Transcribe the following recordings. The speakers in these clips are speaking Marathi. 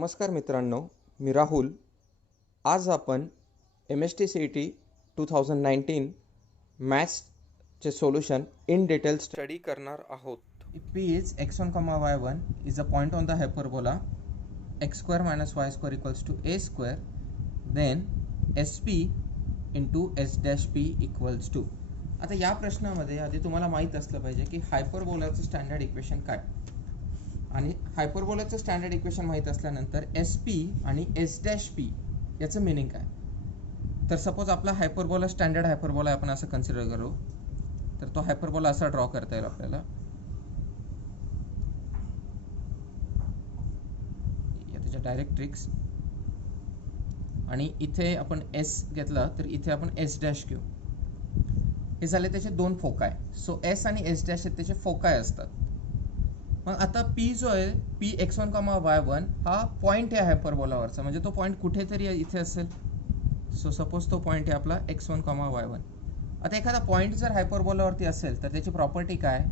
नमस्कार मित्रांनो, मी राहुल. आज आपण MST-CET 2019 मॅथ्सचे सोल्युशन इन डिटेल स्टडी करणार आहोत. P is x1, y1 is a point on the hyperbola x square minus y square equals to a square, then SP into s dash p equals to. आता या प्रश्नामध्ये आधी तुम्हाला माहीत असलं पाहिजे की हायपरबोलाचं स्टँडर्ड इक्वेशन काय, आणि हायपरबोलाचं स्टँडर्ड इक्वेशन माहीत असल्यानंतर एस पी आणि एस डॅश पी याचं मिनिंग काय. तर सपोज आपला हायपरबोला स्टँडर्ड हायपरबोला आपण असं कन्सिडर करू, तर तो हायपरबोला असा ड्रॉ करता येईल आपल्याला. त्याच्या डायरेक्ट्रिक्स, आणि इथे आपण एस घेतला तर इथे आपण एस डॅश घेऊ. हे झाले त्याचे दोन फोकाय. सो एस आणि एस डॅश त्याचे फोकाय असतात. मग आता पी जो आहे, पी x1, y1 हा पॉईंट आहे हायपरबोलावरचा, म्हणजे तो पॉईंट कुठेतरी इथे असेल. सो सपोज तो पॉईंट आहे आपला x1, y1. आता एखादा पॉईंट जर हायपरबोलावरती असेल तर त्याची प्रॉपर्टी काय,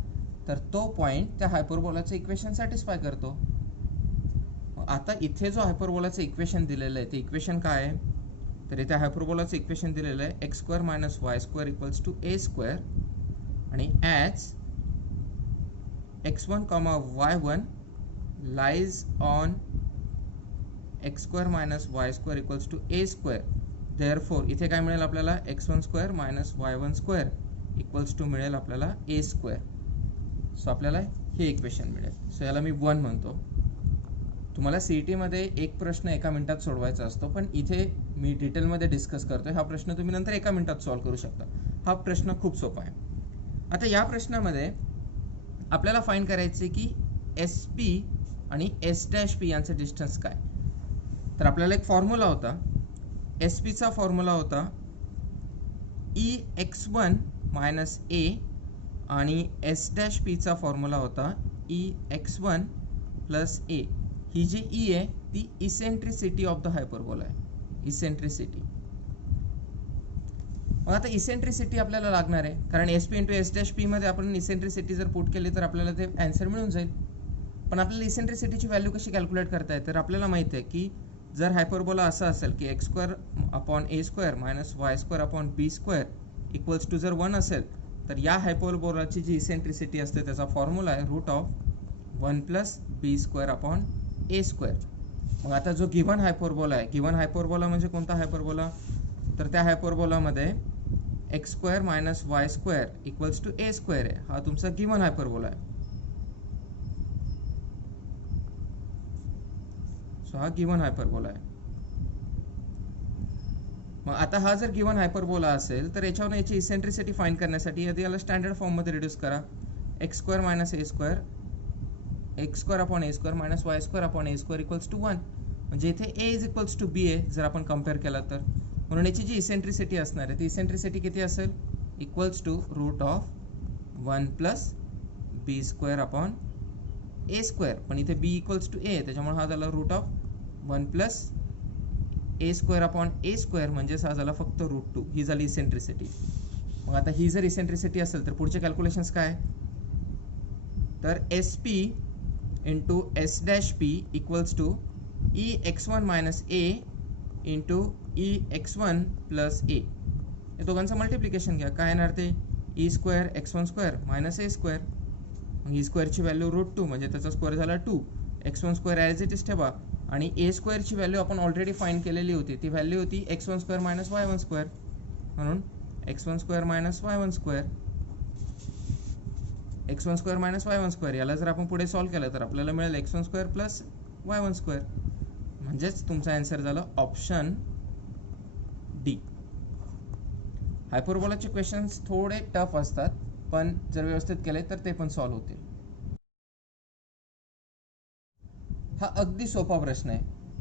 तर तो पॉईंट त्या हायपरबोलाचं इक्वेशन सॅटिस्फाय करतो. आता इथे जो हायपरबोलाचं इक्वेशन दिलेलं आहे ते इक्वेशन काय आहे, तर इथे हायपरबोलाचं इक्वेशन दिलेलं आहे x square minus Y square equals to A square, आणि as x1, y1 lies on x square minus y square equals to a square. Therefore इथे काय मिळेल आपल्याला, x1 square minus y1 square equals to मिळेल आपल्याला a square. सो आपल्याला हे इक्वेशन मिळेल. सो याला मी 1 म्हणतो. तुम्हाला सीईटी मध्ये एक प्रश्न एका मिनिटात सोडवायचा असतो, पण इथे मी डिटेलमध्ये डिस्कस करतोय. हा प्रश्न तुम्ही नंतर एका मिनिटात सॉल्व्ह करू शकता. हा प्रश्न खूप सोपा आहे. आता या प्रश्नामध्ये आपल्याला फाइंड करायचे की एस पी आणि एस डॅश पी यांचं डिस्टन्स काय. तर आपल्याला एक फॉर्म्युला होता, एस पीचा फॉर्म्युला होता ई x1 मायनस ए, आणि एस डॅश पीचा फॉर्म्युला होता ई x1 प्लस ए. ही जी ई आहे ती इसेंट्रिसिटी ऑफ द हायपरबोला आहे, इसेंट्रिसिटी. मग आता इसेंट्रिसिटी आपल्याला लागणार आहे, कारण S P into S dash P मध्ये आपण इसेंट्रिसिटी जर पुट केली तर आपल्याला ते आन्सर मिळून जाईल. पण आपल्याला इसेंट्रिसिटीची व्हॅल्यू कशी कॅल्क्युलेट करता येते, तर आपल्याला माहिती आहे की जर हायपरबोला असा असेल की x square upon A square minus Y square upon b square equals to जर 1 असेल, तर या हायपरबोलाची जी इसेंट्रिसिटी असते त्याचा फॉर्म्युला आहे root of 1 plus B square upon A square. मग आता जो गिव्हन हायपरबोला आहे, गिव्हन हायपरबोला म्हणजे कोणता हायपरबोला, तर त्या हायपरबोलामध्ये X square minus Y square equals to A square आहे. हा तुमचा गिव्हन हायपरबोला आहे. सो हा गिव्हन हायपरबोला आहे. मग आता हा जर गिव्हन हायपरबोला असेल तर याच्यावर याची इसेंट्रिसिटी फाइंड करण्यासाठी आधी याला स्टँडर्ड फॉर्म मध्ये रिड्यूस करा. X square minus A square, x square upon A square minus Y square upon A square equals to 1. म्हणजे इथे a is equals to b आहे जर आपण कम्पेअर केला तर. म्हणून याची जी इसेंट्रिसिटी असणार आहे ती इसेंट्रिसिटी किती असेल, equals to root of 1 plus B square upon A square. पण इथे बी इक्वल्स टू ए, त्याच्यामुळे हा झाला root of 1 plus a square upon A square, म्हणजेच हा झाला फक्त रूट 2. ही झाली इसेंट्रिसिटी. मग आता ही जर इसेंट्रिसिटी असेल तर पुढचे कॅल्क्युलेशन्स काय, तर S P into S dash P equals to E x1 minus A into E x1 plus A. या दोघांचं मल्टिप्लिकेशन घ्या. काय येणार ते, E square x1 square minus ए स्क्वेअर. मग ई स्क्वेअरची व्हॅल्यू रूट 2 म्हणजे त्याचा स्क्वेअर झाला 2. x1 square as it is ठेवा, आणि ए स्क्वेअरची व्हॅल्यू आपण ऑलरेडी फाइंड केलेली होती. ती व्हॅल्यू होती x1 square minus y1 square. म्हणून x1 square minus y1 square, x1 square minus y1 square. याला जर आपण पुढे सॉल्व्ह केलं तर आपल्याला मिळेल x1 square plus y1 square. म्हणजेच तुमचा आन्सर झाला ऑप्शन डी. हायपरबोलाचे क्वेश्चन्स थोडे टफ असतात, पण जर व्यवस्थित केले तर ते पण सॉल्व्ह होतील. हा अगदी सोपा प्रश्न आहे.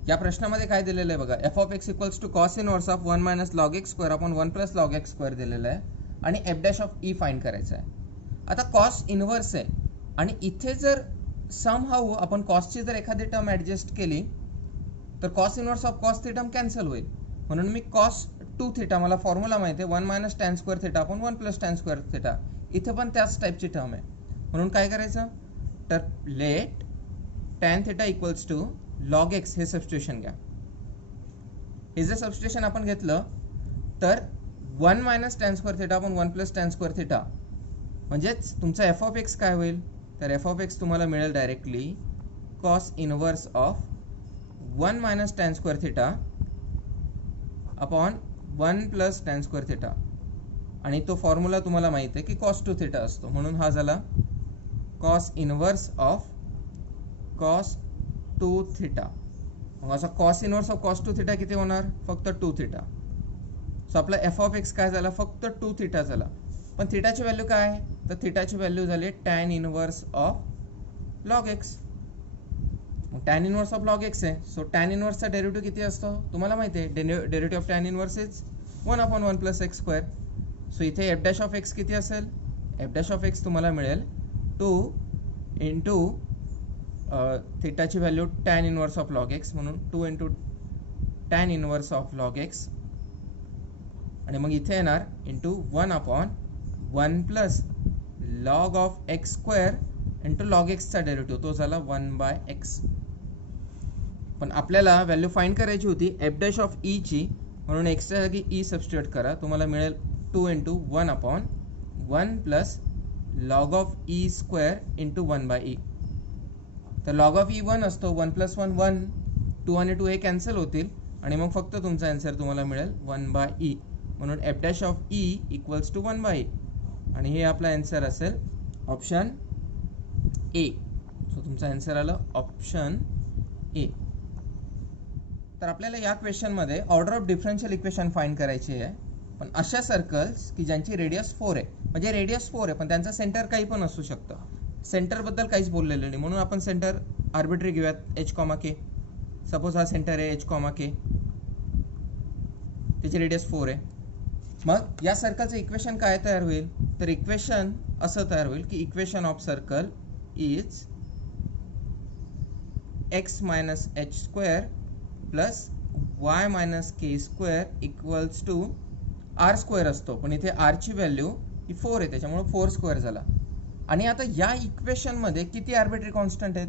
या प्रश्नामध्ये काय दिलेलं आहे बघा, f of x equals to cos inverse of 1 minus log x square upon 1 plus log x square दिलेलं आहे, आणि f dash of e find करायचं आहे. आता कॉस इनवर्स आहे, आणि इथे जर सम हाऊ आपण कॉसची जर एखादी टर्म ॲडजस्ट केली तर कॉस इनवर्स ऑफ कॉस ती टर्म कॅन्सल होईल. म्हणून मी कॉस 2 थिटा, मला फॉर्म्युला माहिती आहे 1 minus tan square theta upon 1 plus tan square theta. इथे पण त्याच टाईपची टर्म आहे. म्हणून काय करायचं, तर let tan theta equals to log x हे सबस्टिट्यूशन घ्या. हे जर सबस्टिट्यूशन आपण घेतलं तर 1 minus tan square theta upon 1 plus tan square theta म्हणजेच तुमचा एफ ऑफ एक्स काय होईल, तर एफ ऑफ एक्स तुम्हाला मिळेल directly cos inverse of 1 minus tan square theta upon 1 plus tan square theta. आणि तो फॉर्म्युला तुम्हाला माहित आहे की कॉस 2 थिटा असतो, म्हणून हा झाला cos inverse of cos 2 theta. मग असा cos inverse of cos 2 theta किती होणार, फक्त 2 थिटा. सो आपला एफ ऑफ एक्स काय झाला, फक्त 2 थिटा झाला. पण थिटाची व्हॅल्यू काय आहे, तर थिटाची व्हॅल्यू झाली tan inverse of log X. Tan inverse of log X आहे, सो टॅन इनवर्सचा डेरिव्हेटिव्ह किती असतो तुम्हाला माहिती आहे, derivative of tan inverse is 1 upon 1 plus X square. So इथे एफ डॅश ऑफ एक्स किती असेल, एफ डॅश ऑफ एक्स तुम्हाला मिळेल 2 इंटू थिटाची value tan inverse of log X, म्हणून 2 into tan inverse of log X. आणि मग इथे येणार into 1 upon 1 plus log of x square into log एक्सचा डेरिव्हेटिव्ह, तो झाला 1 बाय एक्स. पण आपल्याला व्हॅल्यू फाइंड करायची होती एफ डॅश ऑफ ई ची, म्हणून एक्सच्या जागी ई सबस्टिट्यूट करा, तुम्हाला मिळेल 2 into 1 upon 1 plus log of e square into 1 by e. तर लॉग ऑफ ई 1 असतो, 1 प्लस 1 1, 2 आणि 2 हे कॅन्सल होतील आणि मग फक्त तुमचा आन्सर तुम्हाला मिळेल 1 बाय ई. म्हणून F dash of E equals to 1 by E, आणि हे आपला आन्सर असेल ऑप्शन ए. सो तुमचा आन्सर आलं ऑप्शन ए. तर आपल्याला या क्वेश्चनमध्ये order of differential equation find करायची आहे. पण अशा सर्कल्स की ज्यांची रेडियस 4 आहे, म्हणजे रेडियस 4 आहे पण त्यांचं सेंटर काही पण असू शकतं. सेंटरबद्दल काहीच बोललेलं नाही, म्हणून आपण सेंटर आर्बिट्री घेऊयात एच कॉमा के. सपोज हा सेंटर आहे एच कॉमा के, त्याची रेडियस 4 आहे. मग या सर्कलचं इक्वेशन काय तयार होईल, तर इक्वेशन असं तयार होईल की equation of circle is x minus h square plus y minus k square equals to r square असतो, पण इथे आरची व्हॅल्यू ही 4 आहे, त्याच्यामुळे 4 स्क्वेअर झाला. आणि आता या इक्वेशनमध्ये किती आर्बिट्री कॉन्स्टंट आहेत,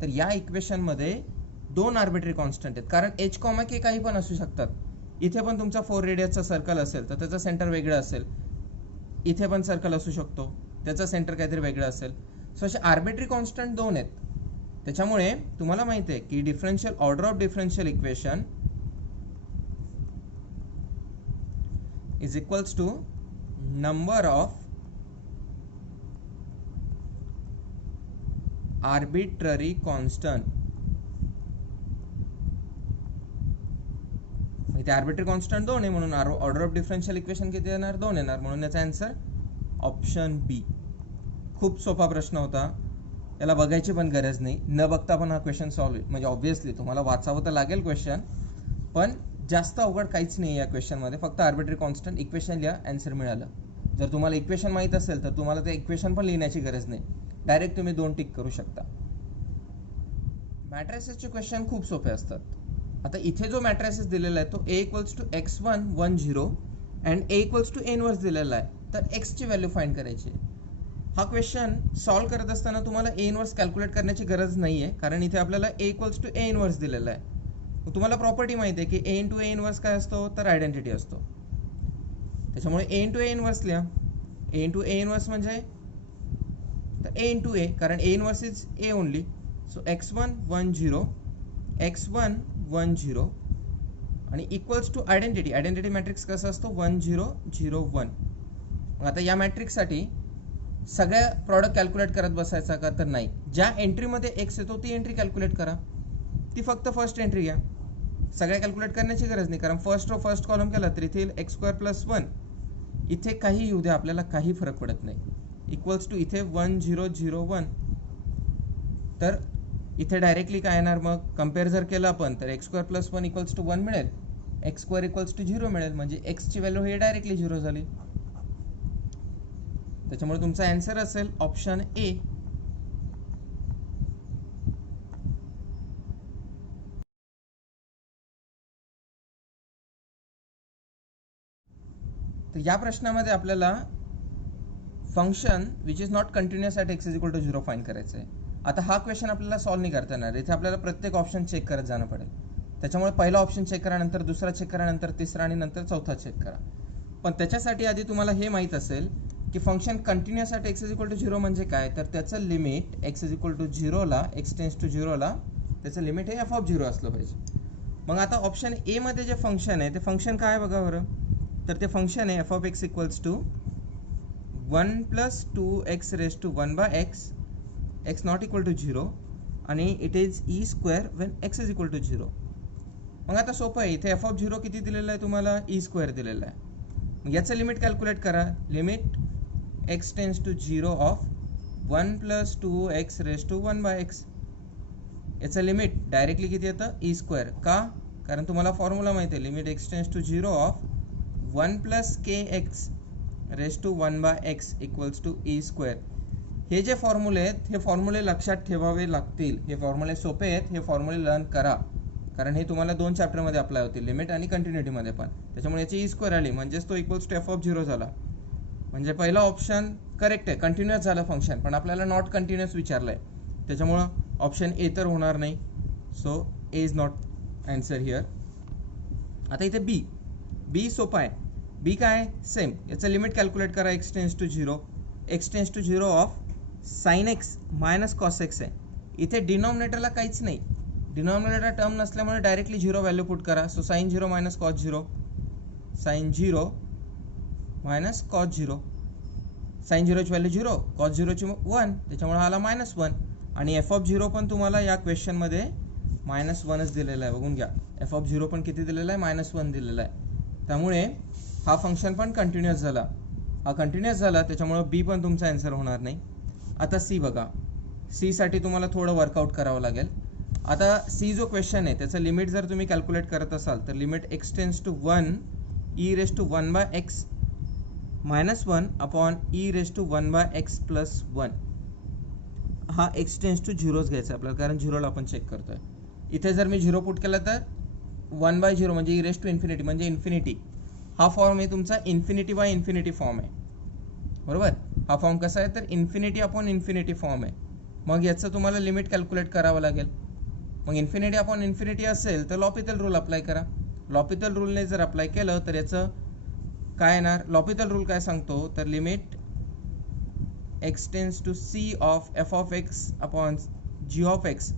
तर या इक्वेशनमध्ये 2 आर्बिट्री कॉन्स्टंट आहेत, कारण एच कॉमा के काही पण असू शकतात. इथे पण तुमचा 4 रेडियसचा सर्कल असेल तर त्याचं सेंटर वेगळं असेल, इथे पण सर्कल असू शकतो त्याचं सेंटर काहीतरी वेगळं असेल. सो असे आर्बिट्री कॉन्स्टंट 2 आहेत. त्याच्यामुळे तुम्हाला माहिती आहे की differential order of differential equation is equals to number of arbitrary constant. इथे आर्बिट्ररी कॉन्स्टंट 2 आहे, म्हणून ऑर्डर ऑफ डिफरन्शियल इक्वेशन किती येणार, 2 येणार, म्हणून याचा आन्सर ऑप्शन बी. खूप सोपा प्रश्न होता, याला बघायची पण गरज नाही, न बघता पण हा क्वेश्चन सॉल्व्ह होईल. म्हणजे ऑब्व्हियसली तुम्हाला वाचावं तर लागेल क्वेश्चन, पण जास्त अवघड काहीच नाही या क्वेश्चनमध्ये. फक्त आर्बिट्ररी कॉन्स्टंट इक्वेशन लिहा, आन्सर मिळालं. जर तुम्हाला इक्वेशन माहीत असेल तर तुम्हाला ते इक्वेशन पण लिहिण्याची गरज नाही, डायरेक्ट तुम्ही 2 टिक करू शकता. मॅट्रिसेसचे क्वेश्चन खूप सोपे असतात. आता इथे जो मॅट्रिसेस दिलेला आहे तो A equals to x1 1 0 and A equals to inverse दिलेला आहे, तर एक्सची व्हॅल्यू फाइंड करायची. हा क्वेश्चन सॉल्व्ह करत असताना तुम्हाला ए इनवर्स कॅल्क्युलेट करण्याची गरज नाही आहे, कारण इथे आपल्याला ए इक्वल्स टू ए इनवर्स दिलेला आहे. तुम्हाला प्रॉपर्टी माहिती आहे की ए इंटू ए इनवर्स काय असतो, तर आयडेंटिटी असतो. त्याच्यामुळे ए इंटू ए इनवर्स लिहा. ए इंटू ए इनवर्स म्हणजे तर ए इंटू ए, कारण a inverse is a only. So x1 1 0 x1 1 0 आणि equals to identity. Identity matrix कसं असतो 1 0 0 1. आता या मॅट्रिक्ससाठी सगळ्या प्रॉडक्ट कॅल्क्युलेट करत बसायचा का, तर नाही. ज्या एंट्रीमध्ये एक्स येतो ती एंट्री कॅल्क्युलेट करा, ती फक्त फर्स्ट एंट्री घ्या. सगळ्या कॅल्क्युलेट करण्याची गरज नाही, कारण फर्स्ट रो फर्स्ट कॉलम केला तर इथे एक्स स्क्वेअर प्लस 1. इथे काही येऊ द्या, आपल्याला काही फरक पडत नाही. इक्वल्स टू इथे 1 0 0 1. तर इथे डायरेक्टली काय येणार, मग कम्पेअर जर केलं आपण तर x square plus 1 equals to 1 मिळेल, एक्स स्क्वेअर इक्वल्स टू 0 मिळेल, म्हणजे एक्सची व्हॅल्यू ही डायरेक्टली 0 झाली. त्याच्यामुळे तुमचा आन्सर असेल ऑप्शन ए. तर या प्रश्नामध्ये आपल्याला function which is not continuous at x is equal to 0 find करायचं आहे. आता हा क्वेश्चन आपल्याला सॉल्व्ह नाही करता येणार, इथे आपल्याला प्रत्येक ऑप्शन चेक करत जाणं पडेल. त्याच्यामुळे पहिला ऑप्शन चेक करा, नंतर दुसरा चेक करा, नंतर तिसरा आणि नंतर चौथा चेक करा. पण त्याच्यासाठी आधी तुम्हाला हे माहीत असेल की function continuous at x is equal to 0 म्हणजे काय, तर त्याचं limit X is equal to 0ला, एक्स टेन्स टू 0ला त्याचं लिमिट हे एफ ऑफ 0 असलं पाहिजे. मग आता ऑप्शन ए मध्ये जे फंक्शन आहे ते फंक्शन काय आहे बघा बरं, तर ते फंक्शन आहे f of x equals to 1 + 2x raise to 1 by x, x not equal to 0 आणि it is e square when x is equal to 0. मग आता सोपं आहे, इथे एफ ऑफ 0 किती दिलेलं आहे तुम्हाला, ई स्क्वेअर दिलेलं आहे. मग याचं लिमिट कॅल्क्युलेट करा, limit x tends to 0 of 1 + 2x raise to 1 by x. याचं लिमिट डायरेक्टली किती येतं, ई स्क्वेअर. का, कारण तुम्हाला फॉर्म्युला माहिती आहे, limit x tends to 0 of 1 + kx raise to 1 by x equals to e square. हे जे फॉर्म्युले आहेत हे फॉर्म्युले लक्षात ठेवावे लागतील. हे फॉर्म्युले सोपे आहेत, हे फॉर्म्युले लर्न करा, कारण हे तुम्हाला 2 चॅप्टरमध्ये अप्लाय होतील, लिमिट आणि कंटिन्युटीमध्ये पण. त्याच्यामुळे याची ई स्क्वेअर आली म्हणजेच तो इक्वल्स टू एफ ऑफ 0 झाला. म्हणजे पहिला ऑप्शन करेक्ट आहे, कंटिन्युअस झालं फंक्शन, पण आपल्याला नॉट कंटिन्युअस विचारलं आहे, त्याच्यामुळं ऑप्शन ए तर होणार नाही. So A is not answer here. आता इथे बी, बी सोपा आहे. बी काय, सेम, याचं लिमिट कॅल्क्युलेट करा, X tends to 0, X tends to 0 of sine X minus cos X आहे. इथे डिनॉमिनेटरला काहीच नाही, डिनॉमिनेटर टर्म नसल्यामुळे डायरेक्टली 0 व्हॅल्यू पुट करा. So sine 0 minus cos 0, sine 0 minus cos 0. Sine 0ची व्हॅल्यू 0, कॉस 0ची 1, त्याच्यामुळे आला -1. आणि एफ ऑफ 0 पण तुम्हाला या क्वेश्चनमध्ये -1च दिलेला आहे, बघून घ्या. एफ ऑफ 0 पण किती दिलेला आहे, -1 दिलेला आहे. त्यामुळे हा फंक्शन पण कंटिन्युअस झाला. हा कंटिन्युअस झाला, त्याच्यामुळे बी पण तुमचा आन्सर होणार नाही. आता सी बघा, सी साठी तुम्हाला थोडं वर्कआउट करावं लागेल. आता सी जो क्वेश्चन आहे त्याचं लिमिट जर तुम्ही कॅल्क्युलेट करत असाल तर limit x tends to 1 e raise to 1 by x -1 upon e raise to 1 by x plus 1. हा एक्स टेन्स टू 0च घ्यायचा आपल्याला, कारण 0ला आपण चेक करतोय. इथे जर मी 0 पुट केला तर 1/0 म्हणजे ई रेज टू इन्फिनिटी म्हणजे इन्फिनिटी. हा फॉर्म आहे तुमचा इन्फिनिटी बाय इन्फिनिटी फॉर्म आहे, बरोबर. हा फॉर्म कसा आहे तर इन्फिनिटी अपॉन इन्फिनिटी फॉर्म आहे. मग याचं तुम्हाला लिमिट कॅल्क्युलेट करावं लागेल. मग इन्फिनिटी अपॉन इन्फिनिटी असेल तर लॉपिथल रूल अप्लाय करा. लॉपिथल रूलने जर अप्लाय केलं तर याचं काय येणार, लॉपिथल रूल काय सांगतो तर limit x tends to c of f of x upon g of x,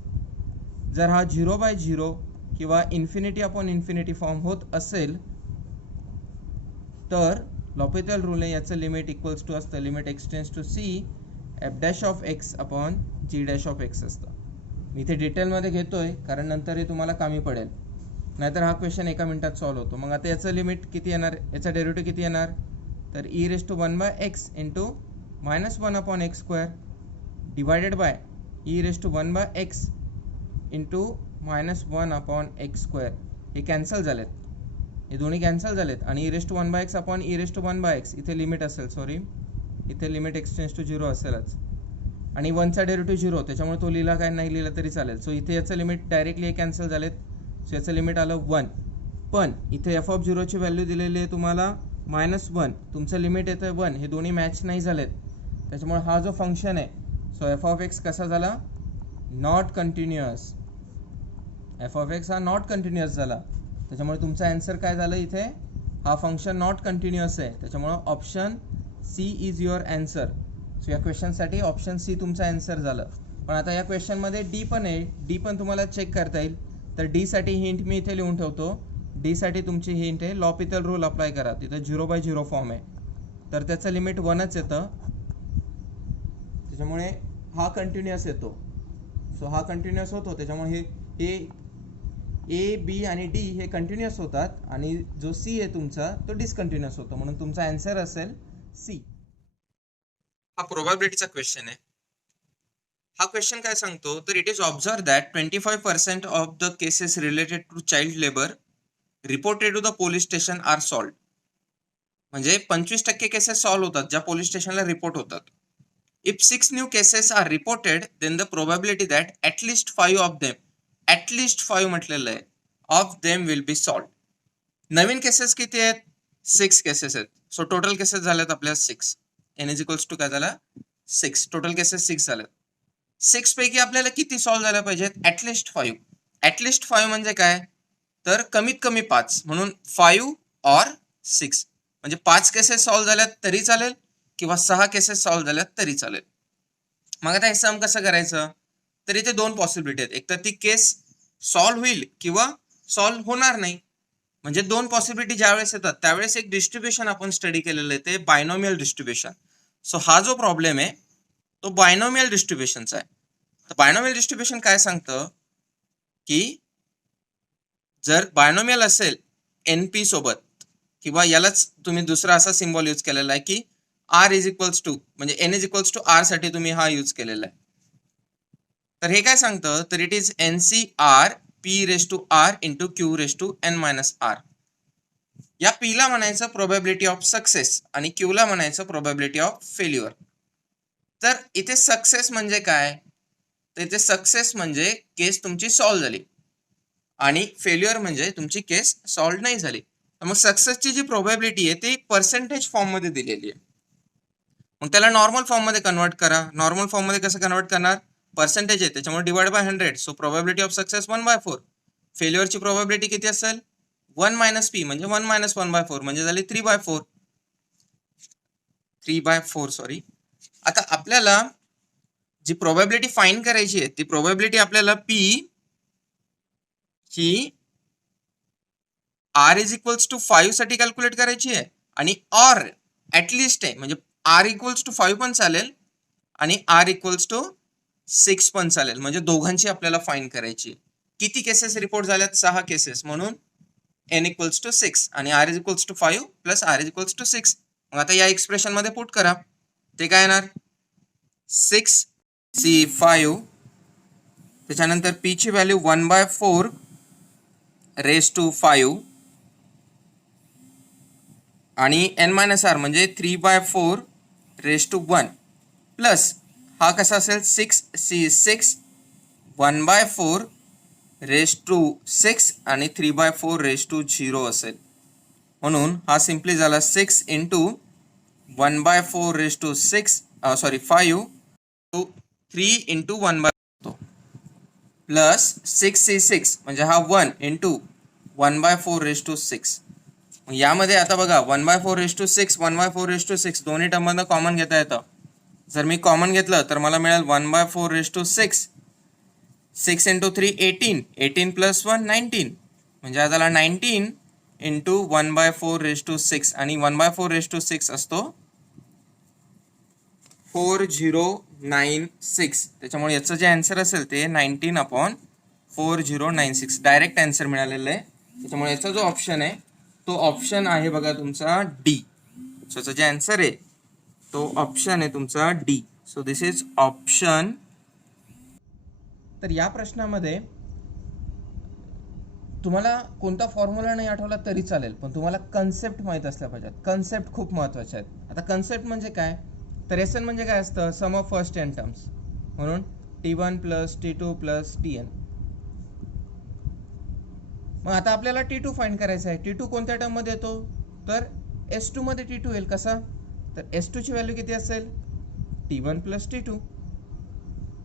जर हा 0/0 किंवा इन्फिनिटी अपॉन इन्फिनिटी फॉर्म होत असेल तर लॉपिथल रूलने याचं लिमिट इक्वल्स टू असतं limit x tends to c f dash of x upon g dash of x असतं. मी इथे डिटेलमध्ये घेतोय कारण नंतर हे तुम्हाला कामी पडेल, नाहीतर हा क्वेश्चन एका मिनिटात सॉल्व्ह होतो. मग आता याचं लिमिट किती येणार, याचा डेरिव्हेटिव्ह किती येणार तर e raise to 1 by x into -1 upon x square divided by e raise to 1 by x into -1 upon x square. हे कॅन्सल झालेत, हे दोन्ही कॅन्सल झालेत. आणि e raise to 1 by x upon e raise to 1 by x, इथे लिमिट असेल, सॉरी इथे लिमिट एक्स टेन्स टू 0 असेलच. आणि 1चा डेरिव्हेटिव्ह 0, त्याच्यामुळे तो लिहिला काय नाही लिहिला तरी चालेल. सो इथे याचं लिमिट डायरेक्टली हे कॅन्सल झालेत. सो याचं लिमिट आलं 1. पण इथे एफ ऑफ 0ची व्हॅल्यू दिलेली आहे तुम्हाला -1, तुमचं लिमिट येतं 1, हे दोन्ही मॅच नाही झालेत. त्याच्यामुळे हा जो फंक्शन आहे, सो एफ ऑफ एक्स कसा झाला, not continuous. F of x हा नॉट कंटिन्युअस झाला, त्याच्यामुळे तुमचा आन्सर काय झालं इथे, हा फंक्शन नॉट कंटिन्युअस आहे. त्याच्यामुळे option C is your answer. So या क्वेश्चनसाठी ऑप्शन सी तुमचा आन्सर झालं. पण आता या क्वेश्चनमध्ये डी पण आहे, डी पण तुम्हाला चेक करता येईल. तर डी साठी हिंट मी इथे लिहून ठेवतो. डी साठी तुमची हिंट आहे लॉपिथल रूल अप्लाय करा. तिथं 0/0 फॉर्म आहे, तर त्याचं लिमिट 1च येतं, त्याच्यामुळे हा कंटिन्युअस येतो. सो हा कंटिन्युअस होतो, त्याच्यामुळे हे ए बी आणि डी हे कंटिन्युअस होतात आणि जो सी आहे तुमचा तो डिसकंटिन्युअस होतो, म्हणून तुमचा आन्सर असेल सी. हा प्रोबॅबिलिटीचा क्वेश्चन आहे. हा क्वेश्चन काय सांगतो तर it is observe that 25% of the cases related to child labour reported to the police station are solved. म्हणजे 25% केसेस सॉल्व्ह होतात ज्या पोलीस स्टेशनला रिपोर्ट होतात. If 6 new cases are reported then the probability that at least 5 of them, at least 5 म्हटलेलं आहे, of them will be solved. नवीन केसेस किती आहेत, 6 केसेस आहेत. सो टोटल केसेस झाल्यात आपल्या 6. एन इज इक्वल्स टू काय झाला 6, टोटल केसेस 6 झाल्यात. 6 पैकी आपल्याला किती सॉल्व्ह झाल्या पाहिजेत? ॲटलिस्ट 5. ॲटलिस्ट 5 म्हणजे काय? तर कमीत कमी 5, म्हणून 5 ऑर 6. म्हणजे 5 केसेस सॉल्व्ह झाल्यात तरी चालेल किंवा 6 केसेस सॉल्व्ह झाल्यात तरी चालेल. मग आता हे सम कसं करायचं? तर इथे 2 पॉसिबिलिटी आहेत. एक तर ती केस सॉल्व्ह होईल किंवा सॉल्व्ह होणार नाही. म्हणजे 2 पॉसिबिलिटी ज्यावेळेस येतात त्यावेळेस एक डिस्ट्रीब्युशन आपण स्टडी केलेलं आहे, ते बायनॉमियल डिस्ट्रीब्युशन. सो हा जो प्रॉब्लेम आहे तो बायनॉमियल डिस्ट्रीब्युशनचा आहे. तर बायनॉमियल डिस्ट्रीब्युशन काय सांगतं की जर बायनॉमियल असेल NP सोबत, किंवा यालाच तुम्ही दुसरा असा सिम्बॉल यूज केलेला आहे की R इज इक्वल्स टू, म्हणजे N is equals to R साठी तुम्ही हा यूज केलेला आहे. तर हे काय सांगतं? तर it is NCR P raise to R into Q raise to N minus R. या P ला म्हणायचं प्रोबॅबिलिटी ऑफ सक्सेस आणि Q ला म्हणायचं प्रोबॅबिलिटी ऑफ फेल्युअर. तर इथे सक्सेस म्हणजे काय? तर इथे सक्सेस म्हणजे केस तुमची सॉल्व्ह झाली आणि फेल्युअर म्हणजे तुमची केस सॉल्व्ह नाही झाली. तर मग सक्सेसची जी प्रोबॅबिलिटी आहे ती पर्सेंटेज फॉर्म मध्ये दिलेली आहे. मग त्याला नॉर्मल फॉर्म मध्ये कन्वर्ट करा. नॉर्मल फॉर्म मध्ये कसं कन्वर्ट करणार? पर्सेंटेज आहे त्याच्यामुळे divide by 100. So probability of success 1/4. फेल्युअरची प्रोबॅबिलिटी किती असेल? 1 मायनस P, म्हणजे 1 मायनस 1/4 म्हणजे झाली 3/4. 3/4 सॉरी. आता आपल्याला जी प्रोबॅबिलिटी फाइंड करायची आहे ती प्रोबॅबिलिटी आपल्याला P ही R इज इक्वल्स टू 5 साठी कॅल्क्युलेट करायची आहे आणि ऑर ऍटलिस्ट आहे, म्हणजे R इक्वल्स टू 5 पण चालेल आणि R इक्वल्स टू 6 पण चालेल, म्हणजे दोघांची आपल्याला फाइंड करायची. किती केसेस रिपोर्ट झाल्यात? 6 केसेस, म्हणून N इक्वल्स टू 6 आणि R is equals to 5 plus R is equals to 6. मग आता या एक्सप्रेशन मध्ये पुट करा. ते काय येणार? 6 C5, त्याच्यानंतर P ची व्हॅल्यू 1/4 रेस टू 5 आणि N मायनस R म्हणजे 3/4 रेस टू 1 प्लस हा कसा असेल? 6 C6 1/4 रेस टू 6 आणि 3/4 रेस टू 0 असेल. म्हणून हा सिम्पली झाला 6 into 1/4 raise to 6 sorry 5 to 3 into 1/4 plus 6C6 म्हणजे हा 1 इंटू 1/4 रेस टू 6. यामध्ये आता बघा 1/4 रेस टू 6 1/4 रेस टू 6 दोन्ही टर्म मधनं कॉमन घेता येतं. जर मी कॉमन घेतलं तर मला मिळेल 1/4 रेस टू 6. 6 इंटू 3 18, 18 प्लस 1 19, म्हणजे आता 19 इंटू 1/4 रेस टू 6 आणि 1/4 रेस टू 6 असतो 4096. त्याच्यामुळे याचं जे आन्सर असेल ते 19/4096 डायरेक्ट आन्सर मिळालेलं आहे. त्याच्यामुळे याचा जो ऑप्शन आहे तो ऑप्शन आहे बघा तुमचा डी. सो याचा जे आन्सर आहे तो ऑप्शन आहे तुमचा D. So this is option. तर या प्रश्नामध्ये तुम्हाला कोणता फॉर्म्युला नाही आठवला तरी चालेल, पण तुम्हाला कन्सेप्ट माहित असल्या पाहिजेत. कन्सेप्ट खूप महत्वाचे आहेत. आता कन्सेप्ट म्हणजे काय? तर एसएन म्हणजे काय असतं? सम ऑफ फर्स्ट n टर्म्स, म्हणून T1 plus T2 plus Tn. मग आता आपल्याला T2 फाइंड करायचा आहे. T2 कोणत्या टर्म मध्ये येतो? तर S2 मध्ये T2 येईल. कसा? तर S2 ची व्हॅल्यू किती असेल? T1 प्लस T2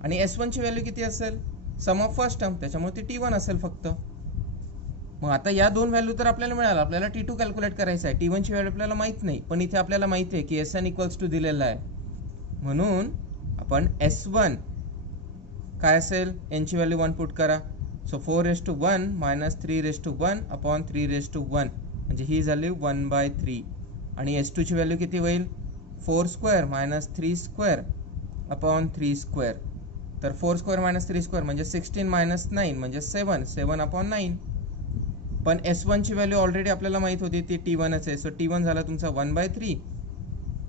आणि S1 ची व्हॅल्यू किती असेल? सम ऑफ फर्स्ट टर्म, त्याच्यामुळे ती T1 असेल फक्त. मग आता या दोन व्हॅल्यू तर आपल्याला मिळाला. आपल्याला T2 कॅल्क्युलेट करायचा आहे. T1 ची व्हॅल्यू आपल्याला माहित नाही, पण इथे आपल्याला माहिती आहे की Sn इक्वल्स टू दिलेला आहे, म्हणून आपण S1 काय असेल? n ची व्हॅल्यू 1 पुट करा. सो 4:1 मायनस 3:1 अपॉन 3:1 म्हणजे ही झाली 1/3 आणि S2 ची व्हॅल्यू किती होईल? 4 square minus 3 square upon 3 square. तर 4 स्क्वेअर मायनस 3 स्क्वेअर म्हणजे 16 मायनस 9 म्हणजे 7 अपॉन 9. पण S1 ची व्हॅल्यू ऑलरेडी आपल्याला माहित होती, ती T1च आहे. सो T1 झाला तुमचा 1/3.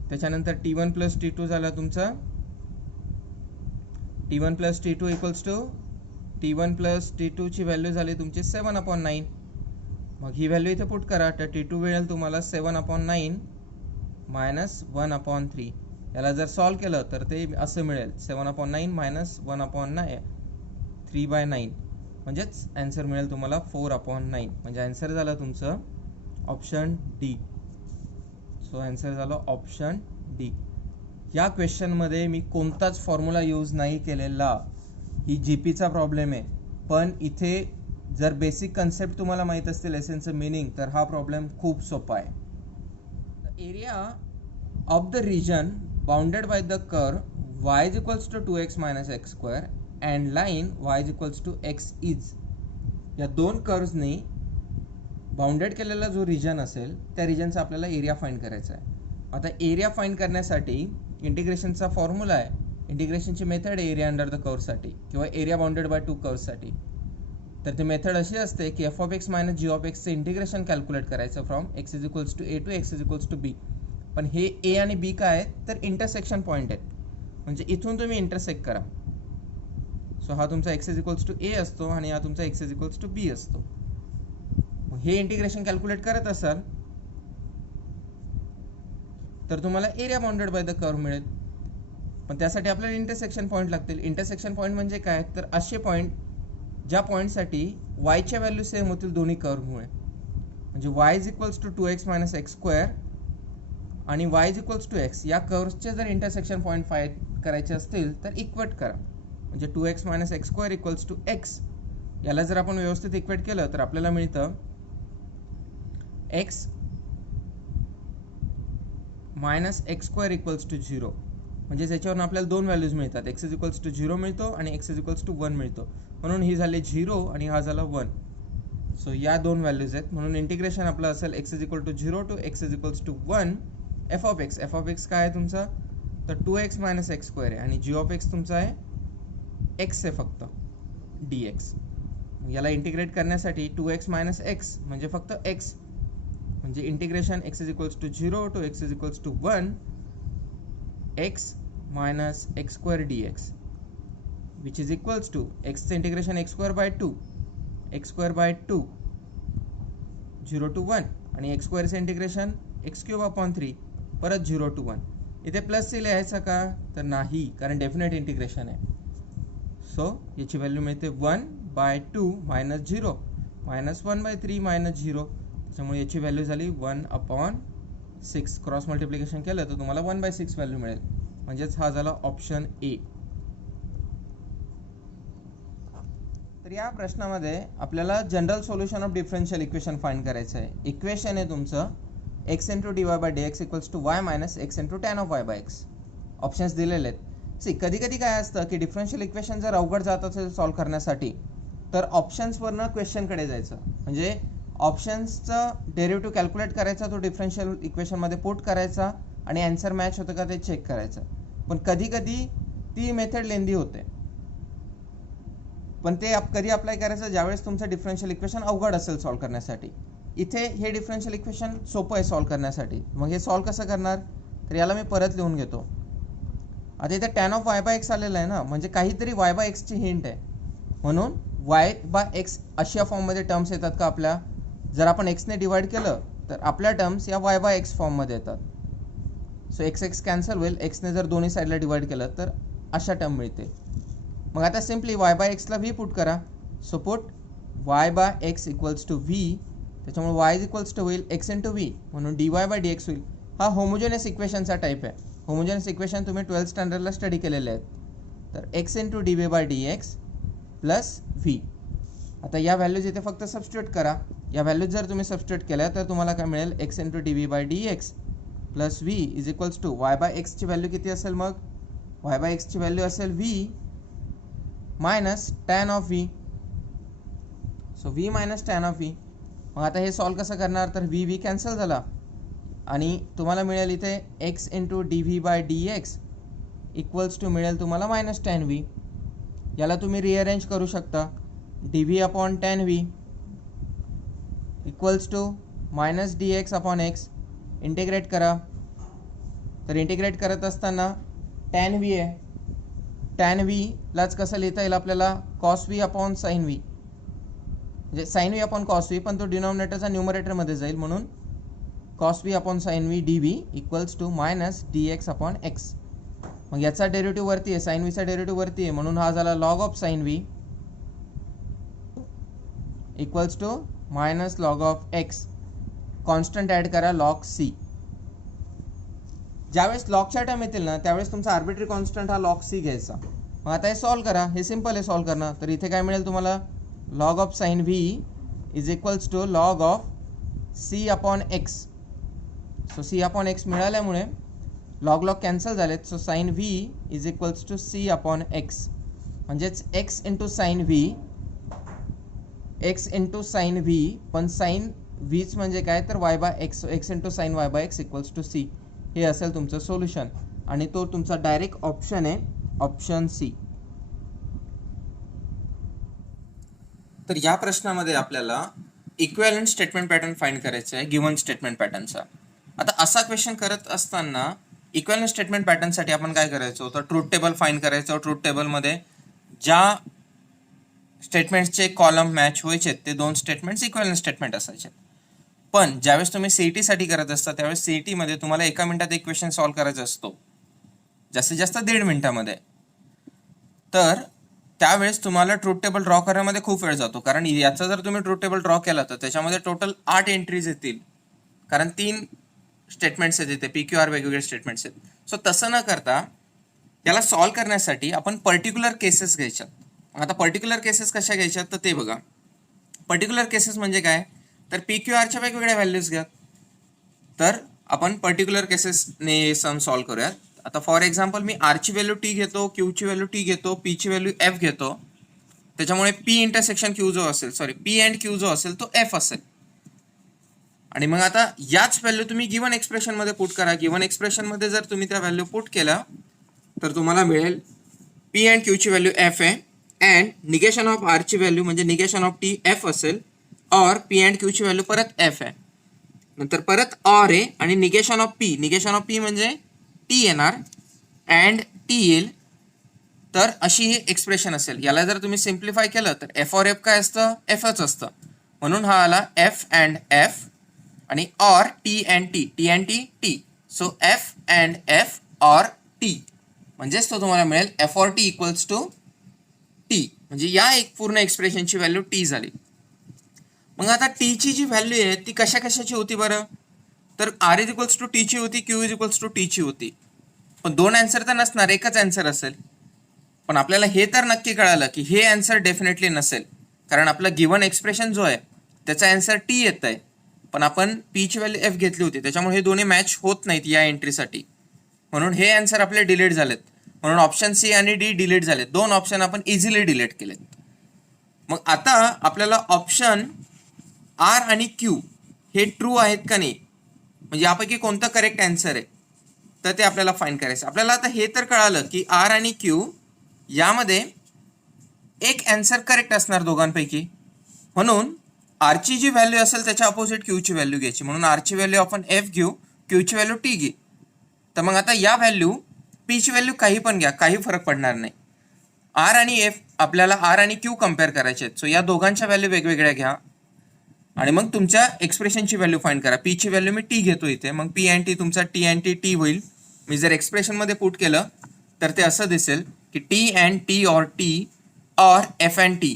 त्याच्यानंतर T1 प्लस T2 झाला तुमचा T1 plus T2 equals to T1 plus T2 ची व्हॅल्यू झाली तुमची 7/9. मग ही व्हॅल्यू इथे पुट करा. तर T2 मिळेल तुम्हाला 7/9 मायनस 1/3. याला जर सॉल्व केलं तर ते असं मिळेल 7/9 मायनस 1/9 3/9, म्हणजेच आन्सर मिळेल तुम्हाला 4/9. म्हणजे आन्सर झालं तुमचं ऑप्शन डी. सो आन्सर झालं ऑप्शन डी. या क्वेश्चनमध्ये मी कोणताच फॉर्म्युला यूज नाही केलेला. ही जीपीचा प्रॉब्लेम आहे, पण इथे जर बेसिक कन्सेप्ट तुम्हाला माहीत असतील एसेंचं मिनिंग, तर हा प्रॉब्लेम खूप सोपा आहे. Area of the region bounded by the curve y is equals to 2x minus x square and line y is equals to x is, या दोन कर्व्सनी बाउंडेड केलेला जो रिजन असेल त्या रिजनचा आपल्याला एरिया फाइंड करायचा आहे. आता एरिया फाइंड करण्यासाठी इंटिग्रेशनचा फॉर्म्युला आहे, इंटिग्रेशनची मेथड आहे एरिया अंडर द कर्वसाठी किंवा एरिया बाउंडेड बाय टू कर्वसाठी. तर ती मेथड अशी असते की F of X minus G of एक्सचं इंटिग्रेशन कॅल्क्युलेट करायचं from X is equals to A to x is equals to B. पण हे ए आणि बी काय आहेत तर इंटरसेक्शन पॉईंट आहेत, म्हणजे इथून तुम्ही इंटरसेक्ट करा. सो हा तुमचा एक्स इज इक्वल्स टू ए असतो आणि हा तुमचा एक्स इज इक्वल्स टू बी असतो. हे इंटिग्रेशन कॅल्क्युलेट करत असाल तर तुम्हाला area bounded by the curve मिळेल. पण त्यासाठी आपल्याला इंटरसेक्शन पॉईंट लागतील. इंटरसेक्शन पॉईंट म्हणजे काय तर असे पॉईंट ज्या पॉईंटसाठी वायच्या व्हॅल्यू सेम होतील दोन्ही कर्वमुळे. म्हणजे Y is equals to 2x minus x square आणि Y is equals to X या कर्व्सचे जर इंटरसेक्शन पॉईंट फाइंड करायचे असतील तर इक्वेट करा. म्हणजे 2x minus x square equals to x, याला जर आपण व्यवस्थित इक्वेट केलं तर आपल्याला मिळतं x minus x square equals to 0. म्हणजे याच्यावरून आपल्याला दोन व्हॅल्यूज मिळतात, एक्स इज इक्वल्स टू 0 मिळतो आणि एक्स इज इक्वल्स टू 1 मिळतो. म्हणून ही झाली 0 आणि हा झाला 1. सो या दोन व्हॅल्यूज आहेत, म्हणून इंटिग्रेशन आपलं असेल x is equal to 0 to x is equals to 1 f of x काय आहे तुमचा तर 2x मायनस एक्स स्क्वेअर आहे आणि जी ऑफ एक्स तुमचा आहे एक्स आहे फक्त dx. याला इंटिग्रेट करण्यासाठी 2x मायनस एक्स म्हणजे फक्त एक्स, म्हणजे integration X is equals to 0 to x is equals to 1 X minus x square dx which is equals to एक्सचं integration X square by 2 0 to 1 आणि एक्स स्क्वेअरचं इंटिग्रेशन एक्स क्यूब अपॉन 3 परत 0 टू 1. इथे प्लस सी लिहायचं का तर नाही, कारण डेफिनेट इंटिग्रेशन आहे. सो याची व्हॅल्यू मिळते 1/2 मायनस 0 मायनस 1/3 मायनस 0. त्याच्यामुळे याची व्हॅल्यू झाली 1/6. क्रॉस मल्टिप्लिकेशन केलं तर तुम्हाला 1/6 व्हॅल्यू मिळेल. म्हणजेच हा झाला ऑप्शन ए. तर या प्रश्नामध्ये आपल्याला general solution of differential equation find करायचं आहे. इक्वेशन आहे तुमचं x into D Y by D x equals to y minus x into tan of y by x. Options दिलेले आहेत. कधी कधी काय असतं की डिफरन्शियल इक्वेशन जर अवघड जात असेल सॉल्व्ह करण्यासाठी तर ऑप्शन्सवरनं क्वेश्चनकडे जायचं. म्हणजे ऑप्शन्सचं डेरिव्हेटिव्ह कॅल्क्युलेट करायचा, तो डिफरन्शियल इक्वेशनमध्ये पुट करायचा आणि आन्सर मॅच होतं का ते चेक करायचं. पण कधी कधी ती मेथड लेंदी होते, पण ते कधी अप्लाय करायचं ज्यावेळेस तुमचं डिफरन्शियल इक्वेशन अवघड असेल सॉल्व्ह करण्यासाठी. इथे हे डिफरन्शियल इक्वेशन सोपं आहे सॉल्व्ह करण्यासाठी. मग हे सॉल्व्ह कसं करणार तर याला मी परत लिहून घेतो. आता इथे tan of y by x आलेला आहे ना, म्हणजे काहीतरी वाय बाय एक्सची हिंट आहे. म्हणून वाय बाय एक्स अशा फॉर्ममध्ये टर्म्स येतात का आपल्या, जर आपण एक्सने डिवाइड केलं तर आपल्या टर्म्स या वाय बाय एक्स फॉर्ममध्ये येतात. सो एक्स एक्स कॅन्सल होईल, एक्सने जर दोन्ही साईडला डिवाइड केलं तर अशा टर्म मिळते. मग आता सिम्पली वाय बाय एक्सला व्ही पुट करा. So put Y by x equals to V. त्याच्यामुळे वाय इज इक्वल्स टू होईल एक्स इंटू व्ही, म्हणून D Y by D X होईल. हा होमोजेनियस इक्वेशनचा टाईप आहे. होमोजेनियस इक्वेशन तुम्ही 12th स्टँडर्डला स्टडी केलेले आहेत. तर X into D Y by D X plus V. आता या व्हॅल्यूज इथे फक्त सबस्टिट्यूट करा. या व्हॅल्यूज जर तुम्ही सबस्टिट्यूट केल्या तर तुम्हाला काय मिळेल X into D V by D X plus V is equals to Y by एक्सची व्हॅल्यू किती असेल, मग वाय बाय एक्सची व्हॅल्यू असेल V minus tan of V. So V minus tan of V. मग आता हे सॉल्व्ह कसं करणार तर व्ही व्ही कॅन्सल झाला आणि तुम्हाला मिळेल इथे x into D V by D x equals to मिळेल तुम्हाला मायनस टॅन व्ही. याला तुम्ही रिअरेंज करू शकता. D V upon tan V equals to minus D X upon X. Integrate करा. तर इंटिग्रेट करत असताना टॅन व्ही आहे, टॅन व्हीलाच कसं लिहिता येईल आपल्याला cos V upon sine V, म्हणजे sine V upon cos V, पण तो डिनॉमिनेटरचा न्यूमरेटरमध्ये जाईल. म्हणून cos V upon sine V D V equals to minus D X upon X. मग याचा डेरिव्हेटिव्ह वरती आहे, साईन व्हीचा डेरिव्हेटिव्ह वरती आहे, म्हणून हा झाला log of sine v equals to minus log of x. Constant add करा लॉग सी. ज्यावेळेस लॉगच्या टर्म येतील ना त्यावेळेस तुमचा आर्बिट्ररी कॉन्स्टंट हा लॉग सी घ्यायचा. मग आता हे सॉल्व्ह करा, हे सिम्पल आहे सॉल्व्ह करणं. तर इथे काय मिळेल तुम्हाला, log of sine V is equals to log of C upon X. So C upon X मिळाल्यामुळे लॉग लॉग कॅन्सल झालेत. So sine V is equals to C upon X, म्हणजेच X into sine V, X into sine V, पण साइन व्हीच म्हणजे काय तर Y by x, X into sine Y by x equals to C. हे असेल तुमचं सोल्युशन आणि तो तुमचा डायरेक्ट ऑप्शन आहे, ऑप्शन सी. तर या प्रश्नामध्ये आपल्याला इक्विव्हॅलंट स्टेटमेंट पॅटर्न फाइंड करायचा आहे गिव्हन स्टेटमेंट पॅटर्नचा. आता असा क्वेश्चन करत असताना इक्विव्हॅलंट स्टेटमेंट पॅटर्नसाठी आपण काय करायचं होतं, ट्रूथ टेबल फाइंड करायचं. ट्रूथ टेबलमध्ये ज्या स्टेटमेंट्सचे कॉलम मॅच व्हायचे ते दोन स्टेटमेंट्स इक्विव्हॅलंट स्टेटमेंट असायचे. पण ज्यावेळेस तुम्ही सीईटी साठी करत असता त्यावेळेस सीईटी मध्ये तुम्हाला 1 मिनिटात एक क्वेश्चन सॉल्व्ह करायचा असतो, जास्तीत जास्त 1.5 मिनिटामध्ये. तर त्यावेळेस तुम्हाला ट्रूथ टेबल ड्रॉ करण्यामध्ये खूप वेळ जातो, कारण याचा जर तुम्ही ट्रूथ टेबल ड्रॉ केला तर त्याच्यामध्ये टोटल 8 एंट्रीज येतील, कारण 3 स्टेटमेंट्स आहेत इथे, PQR वेगवेगळे स्टेटमेंट्स आहेत. सो तसं न करता याला सॉल्व्ह करण्यासाठी आपण पर्टिक्युलर केसेस घ्यायच्यात. आता पर्टिक्युलर केसेस कशा घ्यायच्यात तर ते बघा. पर्टिक्युलर केसेस म्हणजे काय तर PQRच्या वेगवेगळ्या व्हॅल्यूज घ्या. तर आपण पर्टिक्युलर केसेसने सम सॉल्व्ह करूयात. आता फॉर एक्झाम्पल मी आरची व्हॅल्यू टी घेतो, क्यूची व्हॅल्यू टी घेतो, पीची व्हॅल्यू एफ घेतो. त्याच्यामुळे पी इंटरसेक्शन क्यू जो असेल, सॉरी पी अँड क्यू जो असेल तो एफ असेल. आणि मग आता याच व्हॅल्यू तुम्ही गिव्हन एक्सप्रेशनमध्ये पुट करा. गिव्हन एक्सप्रेशनमध्ये जर तुम्ही त्या व्हॅल्यू पुट केला तर तुम्हाला मिळेल पी अँड क्यूची व्हॅल्यू एफ आहे and negation of Archi value म्हणजे निगेशन ऑफ टी एफ असेल, और पी अँड क्यूची व्हॅल्यू परत एफ आहे. नंतर परत ऑर आहे आणि निगेशन ऑफ पी म्हणजे टी येणार अँड टी येईल. तर अशी ही एक्सप्रेशन असेल. याला जर तुम्ही सिम्प्लिफाय केलं तर एफ ऑर एफ काय असतं, एफच असतं. म्हणून हा आला एफ अँड एफ आणि or T and T, T and T T. So F and F or T म्हणजेच तो तुम्हाला मिळेल F or T equals to T. म्हणजे या एक पूर्ण एक्सप्रेशनची व्हॅल्यू टी झाली. मग आता टीची जी व्हॅल्यू आहे ती कशा कशाची होती बरं, तर आर इज इक्वल्स टू टीची होती, क्यू इज इक्वल्स टू टीची होती. पण 2 आन्सर तर नसणार, एकच आन्सर असेल. पण आपल्याला हे तर नक्की कळालं की हे आन्सर डेफिनेटली नसेल, कारण आपला गिव्हन एक्सप्रेशन जो आहे त्याचा आन्सर टी येत आहे, पण आपण पीची व्हॅल्यू एफ घेतली होती, त्याच्यामुळे हे दोन्ही मॅच होत नाहीत या एंट्रीसाठी. म्हणून हे आन्सर आपले डिलीट झालेत. म्हणून ऑप्शन सी आणि डी डिलीट झालेत. 2 ऑप्शन आपण इझिली डिलीट केलेत. मग आता आपल्याला ऑप्शन आर आणि क्यू हे ट्रू आहेत का नाही, म्हणजे यापैकी कोणतं करेक्ट आन्सर आहे तर ते आपल्याला फाइंड करायचं. आपल्याला आता हे तर कळालं की आर आणि क्यू यामध्ये एक आन्सर करेक्ट असणार दोघांपैकी. म्हणून आरची जी व्हॅल्यू असेल त्याच्या अपोजिट क्यूची व्हॅल्यू घ्यायची. म्हणून आरची व्हॅल्यू आपण एफ घेऊ, क्यूची व्हॅल्यू टी घे. तर मग आता या व्हॅल्यू पीची व्हॅल्यू काही पण घ्या, काही फरक पडणार नाही. आर आणि एफ आपल्याला आर आणि क्यू कम्पेअर करायचे आहेत. सो या दोघांच्या व्हॅल्यू वेगवेगळ्या घ्या आणि मग तुमच्या एक्सप्रेशनची व्हॅल्यू फाइंड करा. पीची व्हॅल्यू मी टी घेतो इथे, मग पी अँड टी तुमचा टी अँड टी टी होईल. मी जर एक्सप्रेशनमध्ये पुट केलं तर ते असं दिसेल की T and T or T or F and T.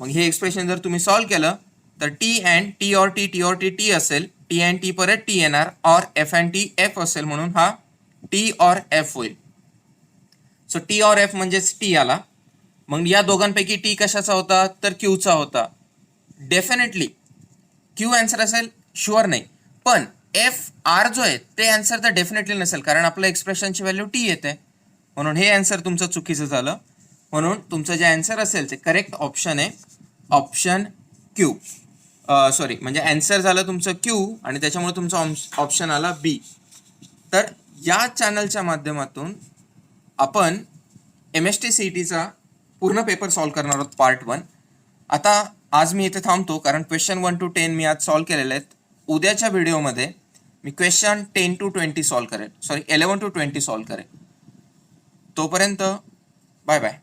मग हे एक्सप्रेशन जर तुम्ही सॉल्व्ह केलं तर T and T or T T or T T असेल, टी अँड टी परत टी येणार, or F and T F असेल, म्हणून हा टी ऑर एफ होईल. सो टी ऑर एफ म्हणजेच टी आला. मग या दोघांपैकी टी कशाचा होता तर क्यूचा होता. डेफिनेटली क्यू आन्सर असेल, शुअर नाही. पण एफ आर जो आहे ते आन्सर तर डेफिनेटली नसेल, कारण आपलं एक्सप्रेशनची व्हॅल्यू टी येते. म्हणून हे आन्सर तुमचं चुकीचं झालं. म्हणून तुमचं जे आन्सर असेल ते करेक्ट ऑप्शन आहे ऑप्शन क्यू. सॉरी, म्हणजे आन्सर झालं तुमचं क्यू आणि त्याच्यामुळे तुमचा ऑप्शन आला बी. तर या चॅनलच्या माध्यमातून आपण MST CETचा पूर्ण पेपर सॉल्व्ह करणार आहोत पार्ट 1. आता आज मी इथे थांबतो, कारण क्वेश्चन 1 to 10 मी आज सॉल्व्ह केलेले आहेत. उद्याच्या व्हिडिओमध्ये मी क्वेश्चन 10 to 20 सॉल्व्ह करेन, सॉरी 11 to 20 सॉल्व्ह करेन. तोपर्यंत बाय बाय.